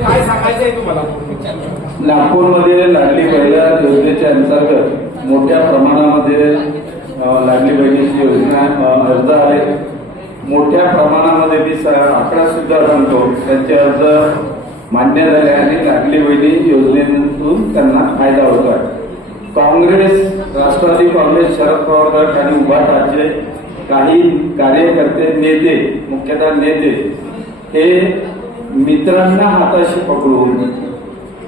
काय सांगायचं आहे तुम्हाला? नागपूरमध्ये लाडली बहीण योजनेच्या अंतर्गत मोठ्या प्रमाणामध्ये लाडली बहिणीची योजना अर्ज आले. मोठ्या प्रमाणामध्ये मी आकडा सुद्धा सांगतो, त्यांचे अर्ज मान्य झाले आणि लाडली बहिणी योजनेतून त्यांना फायदा होत आहे. काँग्रेस, राष्ट्रवादी काँग्रेस, शरद पवार गट आणि उभाटाचे काही कार्यकर्ते, नेते, मुख्यतः नेते हे मित्रांना हाताशी पकडून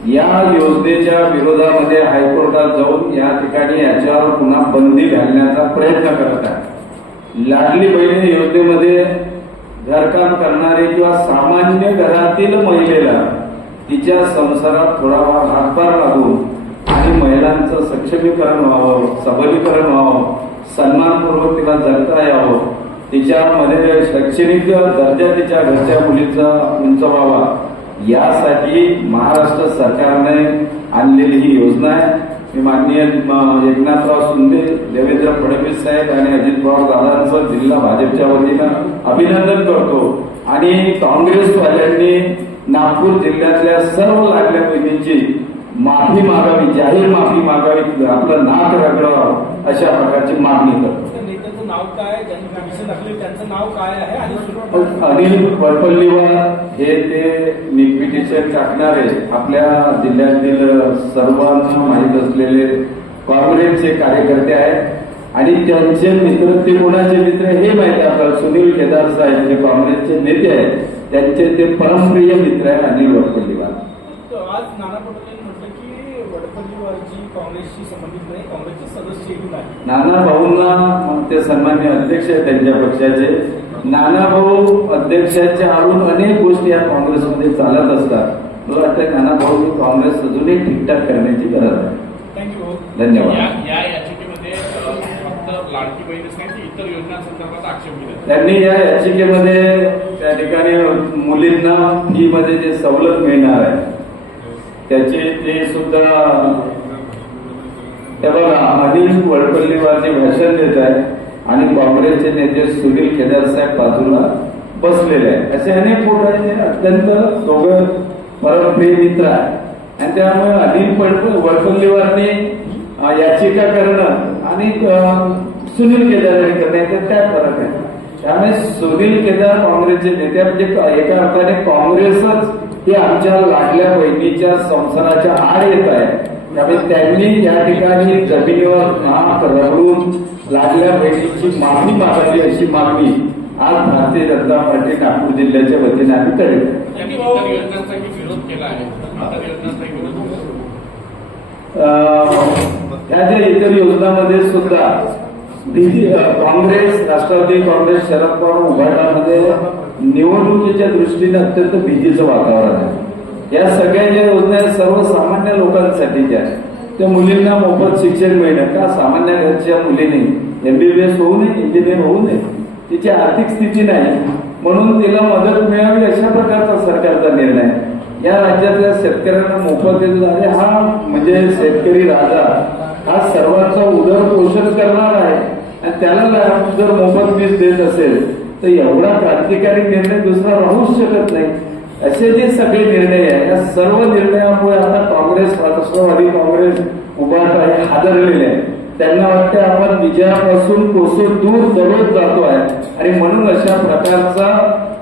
या योजनेच्या विरोधामध्ये हायकोर्टात जाऊन या ठिकाणी याच्यावर पुन्हा बंदी घालण्याचा प्रयत्न करत आहे. लाडली बहीण योजनेमध्ये घरकाम करणारे किंवा सामान्य घरातील महिलेला तिच्या संसारात थोडाफार हातभार लागून आणि महिलांचं सक्षमीकरण व्हावं, सबलीकरण व्हावं, सन्मानपूर्वक तिला जगता यावं, तिच्यामध्ये शैक्षणिक दर्जा तिच्या घरच्या मुलीचा उंचावावा, यासाठी महाराष्ट्र सरकारने आणलेली ही योजना आहे. मी माननीय एकनाथराव शिंदे, देवेंद्र फडणवीस साहेब आणि अजित पवार दादांचं जिल्हा भाजपच्या वतीनं अभिनंदन करतो आणि काँग्रेसवाल्यांनी नागपूर जिल्ह्यातल्या सर्व लाडल्या बहिणींची माफी मागावी, जाहीर माफी मागावी, आपलं नाक रगडावं अशा प्रकारची मागणी करतो. नाव काय, ज्यांनी कमिशन टाकले त्यांचं नाव काय आहे? अनिल वडपल्लीवार हे ते पिटिशन टाकणारे आपल्या जिल्ह्यातील सर्वांना माहीत असलेले काँग्रेसचे कार्यकर्ते आहेत आणि त्यांचे मित्र, ते कोणाचे मित्र हे माहिती आपल्याला. सुनील केदार साहेब जे काँग्रेसचे नेते आहेत, त्यांचे ते परमप्रिय मित्र आहे अनिल वडपल्लीवार. आज नाना पटोले म्हटलं की वडपल्लीवारजी काँग्रेसशी संबंधित नाही, काँग्रेसचे सदस्य आहे. नाना भाऊंना ते सन्मान्य अध्यक्ष आहेत त्यांच्या पक्षाचे. नाना भाऊ अध्यक्षाच्या आडून अनेक गोष्टी या काँग्रेसमध्ये चालत असतात. मला वाटतं नाना भाऊ काँग्रेस अजूनही ठीकठाक करण्याची गरज आहे. थँक्यू, धन्यवाद. या याचिकेमध्ये फक्त लाडकी बहीणच नाही तर इतर योजनांसंदर्भात आक्षेप दिले. त्यांनी या याचिकेमध्ये त्या ठिकाणी मुलींना फी मध्ये जे सवलत मिळणार आहे त्याचे ते सुद्धा, ते बघा, अनिल वडपल्लीवार जे भाषण देत आहे आणि काँग्रेसचे नेते सुनील केदार साहेब बाजूला बसलेले आहेत. असे अनेक फोटो आहेत जे अत्यंत दोघं परमप्रिय मित्र आहे आणि त्यामुळे अनिल वडपल्लीवारने याचिका करणं आणि सुनील केदार करणं त्यात फरक आहे. त्यामुळे सुनील केदार काँग्रेसचे नेते म्हणजे एका अर्थाने काँग्रेसच हे आमच्या लाडल्या बहिणीच्या संसाराच्या आड येत आहे. त्यामुळे त्यांनी या ठिकाणी जमिनीवर नाक रगडून लाडल्या बहिणीची मागणी मागावी अशी मागणी आज भारतीय जनता पार्टी नागपूर जिल्ह्याच्या वतीने आम्ही करेल. त्या ज्या इतर योजनांमध्ये सुद्धा काँग्रेस, राष्ट्रवादी काँग्रेस, शरद पवार उभाटामध्ये निवडणुकीच्या दृष्टीने अत्यंत भीतीचं वातावरण आहे. या सगळ्या ज्या योजना सर्वसामान्य लोकांसाठीच्या आहेत. त्या मुलींना मोफत शिक्षण मिळणं, का सामान्य घरच्या मुलीने MBBS होऊ नये, इंजिनियर होऊ नये, तिची आर्थिक स्थिती नाही म्हणून तिला मदत मिळावी अशा प्रकारचा सरकारचा निर्णय. या राज्यातल्या शेतकऱ्यांना मोफत आहे. हा म्हणजे शेतकरी राजा हा सर्वांचा उदरपोषण करणार आहे आणि त्याला जर मोफत वीज देत असेल तर एवढा क्रांतिकारी निर्णय दुसरा राहूच शकत नाही. असे जे सगळे निर्णय आहे, या सर्व निर्णयामुळे आता काँग्रेस, राष्ट्रवादी काँग्रेस, उभाटा हे हादरलेले आहे. त्यांना वाटतं आपण विजयापासून कोसो दूर दररोज जातो आहे आणि म्हणून अशा प्रकारचा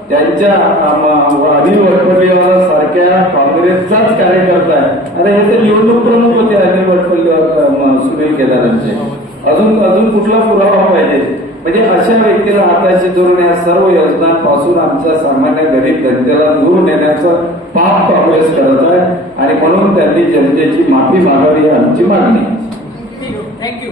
त्यांच्या अनिल वडपल्लीवार सारख्या काँग्रेसचाच कार्यकर्ता आहे. अरे हे तर निवडणूक प्रमुख होते अनिल वडपल्लीवार, सुनील केदारांचे. अजून कुठला पुरावा पाहिजे? म्हणजे अशा व्यक्तीला हाताशी धरून या सर्व योजनांपासून आमच्या सामान्य गरीब जनतेला दूर नेण्याचं पाप काँग्रेस करत आहे आणि म्हणून त्यांनी जनतेची माफी मागावी ही आमची मागणी. थँक्यू.